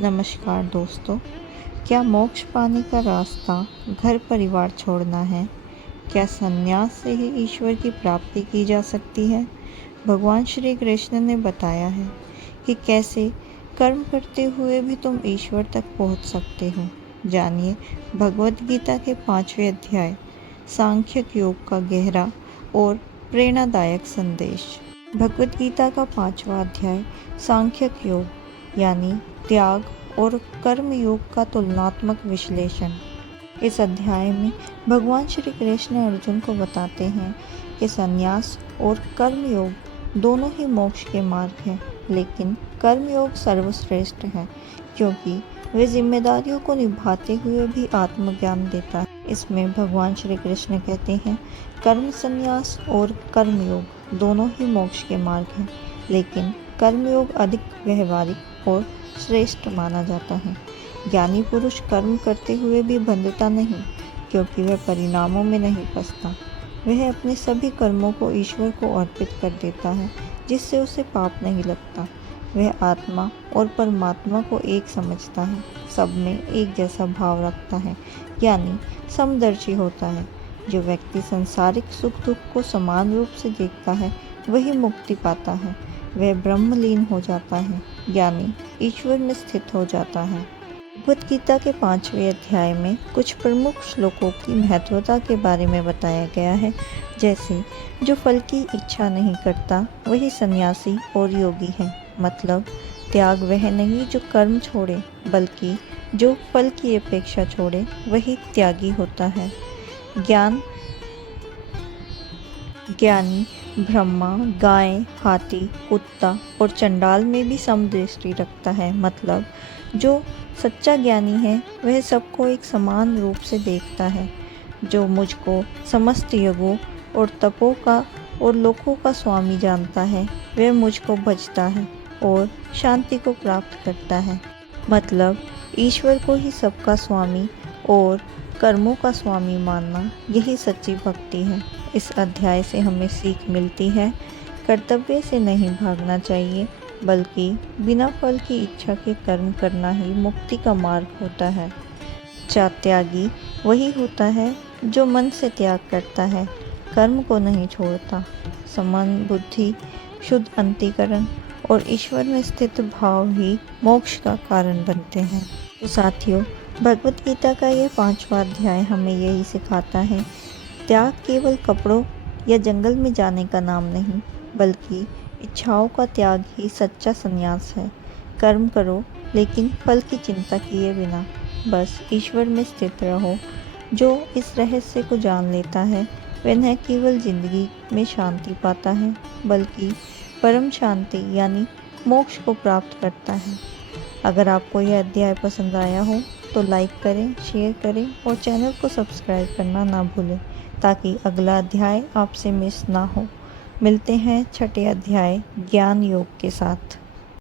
नमस्कार दोस्तों। क्या मोक्ष पाने का रास्ता घर परिवार छोड़ना है? क्या संन्यास से ही ईश्वर की प्राप्ति की जा सकती है? भगवान श्री कृष्ण ने बताया है कि कैसे कर्म करते हुए भी तुम ईश्वर तक पहुंच सकते हो। जानिए भगवद गीता के 5वें अध्याय सांख्य योग का गहरा और प्रेरणादायक संदेश। भगवद गीता का 5वां अध्याय सांख्य योग यानी त्याग और कर्म योग का तुलनात्मक विश्लेषण। इस अध्याय में भगवान श्री कृष्ण अर्जुन को बताते हैं कि संन्यास और कर्म योग दोनों ही मोक्ष के मार्ग हैं, लेकिन कर्म योग सर्वश्रेष्ठ है क्योंकि वे जिम्मेदारियों को निभाते हुए भी आत्मज्ञान देता है। इसमें भगवान श्री कृष्ण कहते हैं कर्म संन्यास और कर्म योग दोनों ही मोक्ष के मार्ग हैं, लेकिन कर्मयोग अधिक व्यवहारिक और श्रेष्ठ माना जाता है। ज्ञानी पुरुष कर्म करते हुए भी बंधता नहीं, क्योंकि वह परिणामों में नहीं फंसता। वह अपने सभी कर्मों को ईश्वर को अर्पित कर देता है, जिससे उसे पाप नहीं लगता। वह आत्मा और परमात्मा को एक समझता है, सब में एक जैसा भाव रखता है, यानी समदर्शी होता है। जो व्यक्ति सांसारिक सुख दुख को समान रूप से देखता है वही मुक्ति पाता है। वह ब्रह्मलीन हो जाता है, यानी ईश्वर में स्थित हो जाता है। भगवद गीता के 5वें अध्याय में कुछ प्रमुख श्लोकों की महत्वता के बारे में बताया गया है, जैसे जो फल की इच्छा नहीं करता वही सन्यासी और योगी है। मतलब त्याग वह नहीं जो कर्म छोड़े, बल्कि जो फल की अपेक्षा छोड़े वही त्यागी होता है। ज्ञानी ब्रह्मा, गाय, हाथी, कुत्ता और चंडाल में भी समदृष्टि रखता है। मतलब जो सच्चा ज्ञानी है वह सबको एक समान रूप से देखता है। जो मुझको समस्त युगों और तपों का और लोकों का स्वामी जानता है वह मुझको भजता है और शांति को प्राप्त करता है। मतलब ईश्वर को ही सबका स्वामी और कर्मों का स्वामी मानना, यही सच्ची भक्ति है। इस अध्याय से हमें सीख मिलती है कर्तव्य से नहीं भागना चाहिए, बल्कि बिना फल की इच्छा के कर्म करना ही मुक्ति का मार्ग होता है। सच्चा त्यागी वही होता है जो मन से त्याग करता है, कर्म को नहीं छोड़ता। समान बुद्धि, शुद्ध अंतःकरण और ईश्वर में स्थित भाव ही मोक्ष का कारण बनते हैं। तो साथियों, भगवद गीता का यह 5वां अध्याय हमें यही सिखाता है, त्याग केवल कपड़ों या जंगल में जाने का नाम नहीं, बल्कि इच्छाओं का त्याग ही सच्चा संन्यास है। कर्म करो, लेकिन फल की चिंता किए बिना बस ईश्वर में स्थित रहो। जो इस रहस्य को जान लेता है वह न केवल जिंदगी में शांति पाता है, बल्कि परम शांति यानी मोक्ष को प्राप्त करता है। अगर आपको यह अध्याय पसंद आया हो तो लाइक करें, शेयर करें और चैनल को सब्सक्राइब करना ना भूलें, ताकि अगला अध्याय आपसे मिस ना हो। मिलते हैं छठे अध्याय ज्ञान योग के साथ।